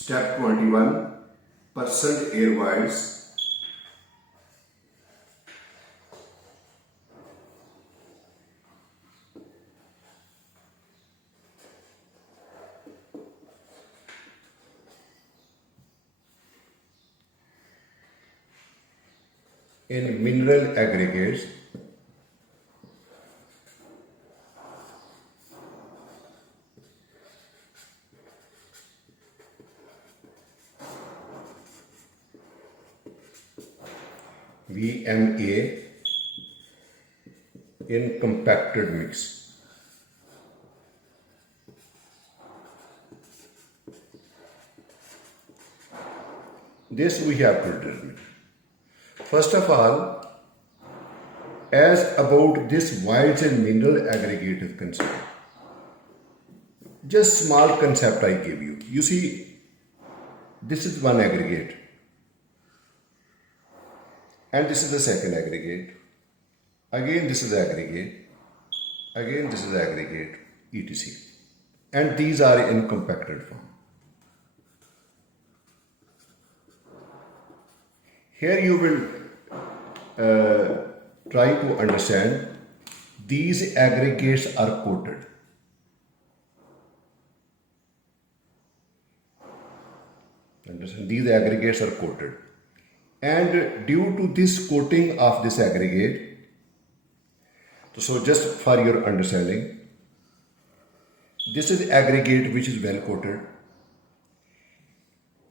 Step 21, percent air voids. In mineral aggregates, VMA in compacted mix. This we have to determine. First of all, as about this voids and mineral aggregate is concerned, just small concept I give you. You see, this is one aggregate, and this is the second aggregate. Again, this is aggregate. Again, this is aggregate, etc. And these are in compacted form. Here you will try to understand these aggregates are coated. Understand? These aggregates are coated. And due to this coating of this aggregate, so just for your understanding, this is aggregate which is well coated,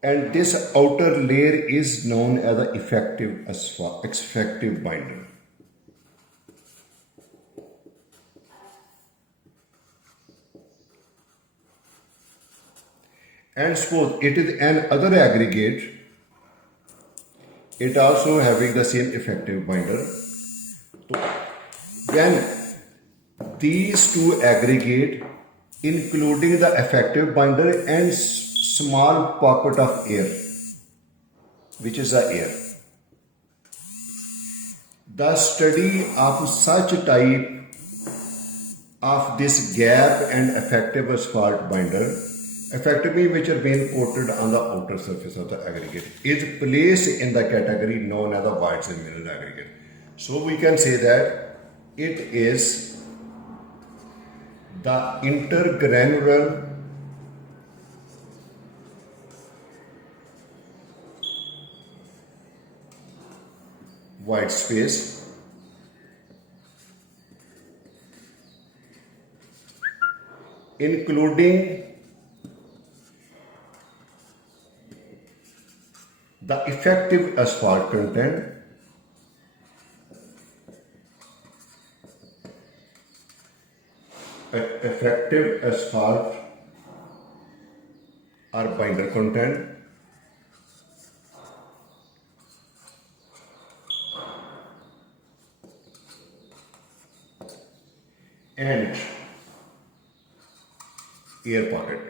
and this outer layer is known as the effective binder. And suppose it is an other aggregate, it also having the same effective binder. So when these two aggregate, including the effective binder and small pocket of air, which is the air, the study of such type of this gap and effective asphalt binder, effectively which are being coated on the outer surface of the aggregate, is placed in the category known as the voids and mineral aggregate. So we can say that it is the intergranular void space including the effective asphalt content effective asphalt or binder content and air pocket.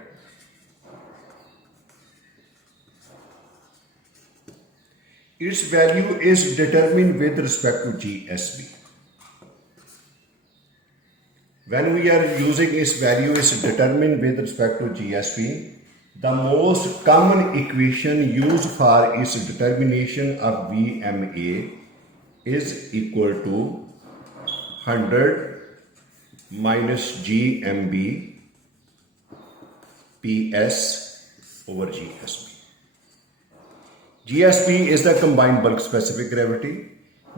Its value is determined with respect to GSB. When we are using its value is determined with respect to GSB, the most common equation used for its determination of VMA is equal to 100 minus GMB PS over GSB. GSB is the combined bulk specific gravity,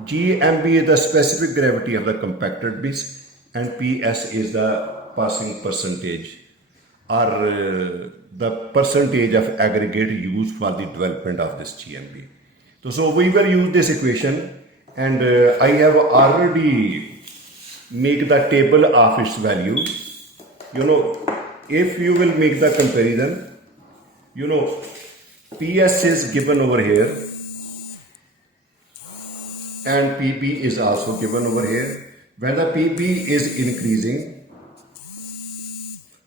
GMB is the specific gravity of the compacted bits, and PS is the passing percentage or the percentage of aggregate used for the development of this GMB. So we will use this equation, and I have already make the table of its value. You know, if you will make the comparison, you know, PS is given over here and PP is also given over here. When the PP is increasing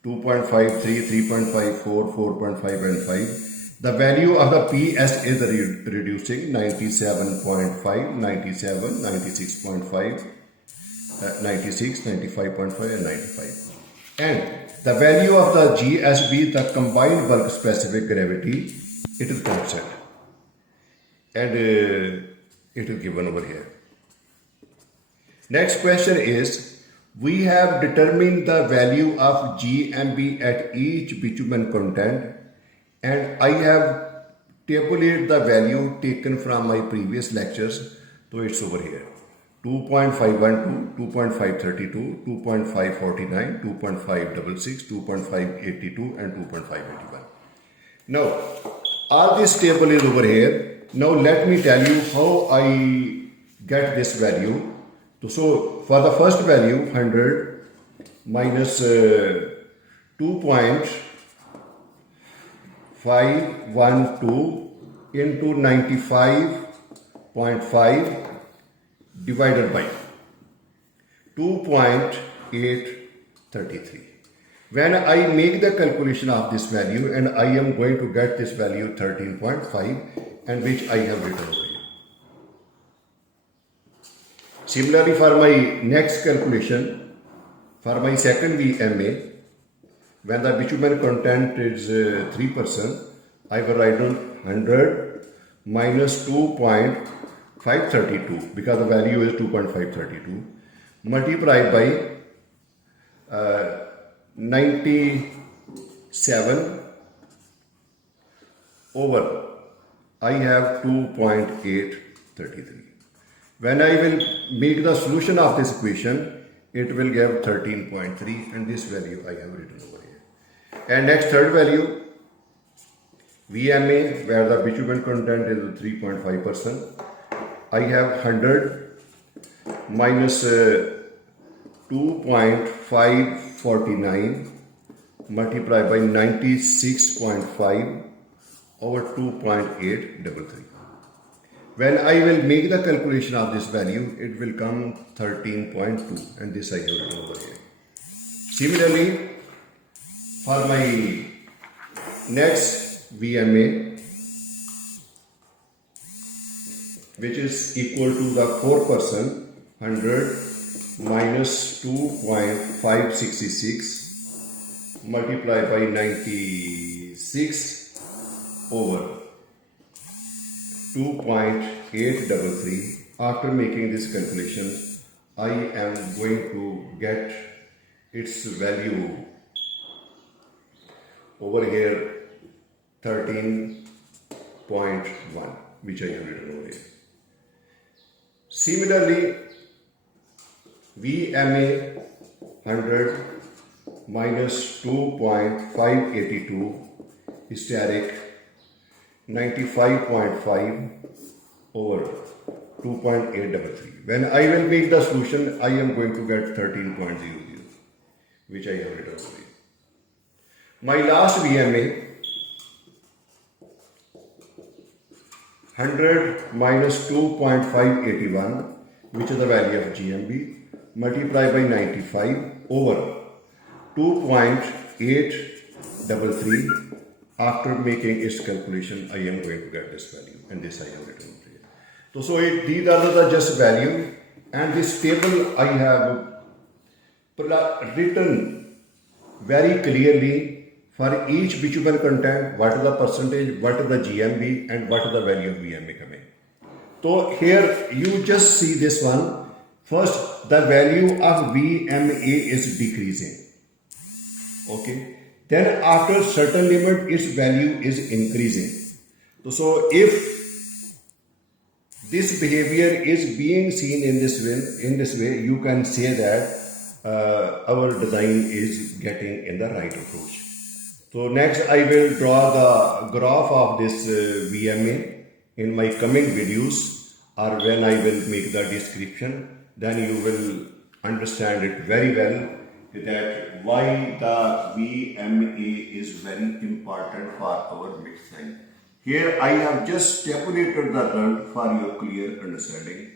2.53, 3.54, 4.5 and 5, the value of the PS is reducing 97.5, 97, 96.5, 96, 95.5 and 95. And The value of the GSB, the combined bulk specific gravity, it is constant. And it is given over here. Next question is, we have determined the value of GMB at each bitumen content, and I have tabulated the value taken from my previous lectures, so it's over here. 2.512, 2.532, 2.549, 2.566, 2.582 and 2.581. Now, all this table is over here. Now let me tell you how I get this value. So for the first value, 100 minus 2.512 into 95.5 divided by 2.833. When I make the calculation of this value, and I am going to get this value 13.5, and which I have written over here. Similarly, for my next calculation, for my second VMA, when the bitumen content is 3%, I will write down 100 minus 2.532, because the value is 2.532, multiplied by 97 over, I have 2.833. When I will make the solution of this equation, it will give 13.3, and this value I have written over here. And next third value, VMA, where the bitumen content is 3.5%, I have 100 minus 2.549 multiplied by 96.5 over 2.833. When I will make the calculation of this value, it will come 13.2, and this I have written over here. Similarly, for my next VMA, which is equal to the 4%, 100 minus 2.566 multiplied by 96 over 2.833. After making this calculation, I am going to get its value over here 13.1, which I have written over here. Similarly, VMA 100 minus 2.582 steric 95.5 over 2.833. When I will make the solution, I am going to get 13.00, which I have written over here. My last VMA, 100 minus 2.581, which is the value of GMB, multiplied by 95 over 2.833. After making its calculation, I am going to get this value, and this I have written over here. So these are the just value, and this table I have written very clearly for each bitumen content, what is the percentage, what is the GMB, and what is the value of VMA coming. So here you just see this one. First, the value of VMA is decreasing. Okay. Then after certain limit, its value is increasing. So if this behavior is being seen in this way, you can say that our design is getting in the right approach. So next I will draw the graph of this VMA in my coming videos, or when I will make the description, then you will understand it very well that why the VMA is very important for our mixed design. Here I have just tabulated the result for your clear understanding.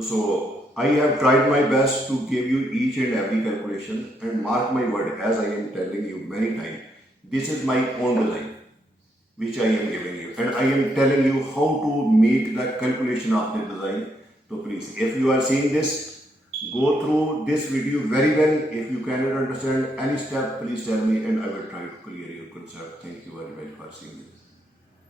So I have tried my best to give you each and every calculation, and mark my word, as I am telling you many times, this is my own design which I am giving you, and I am telling you how to make the calculation of the design. So please, if you are seeing this, Go through this video very well. If you cannot understand any step, please tell me and I will try to clear your concept. Thank you very much for seeing this.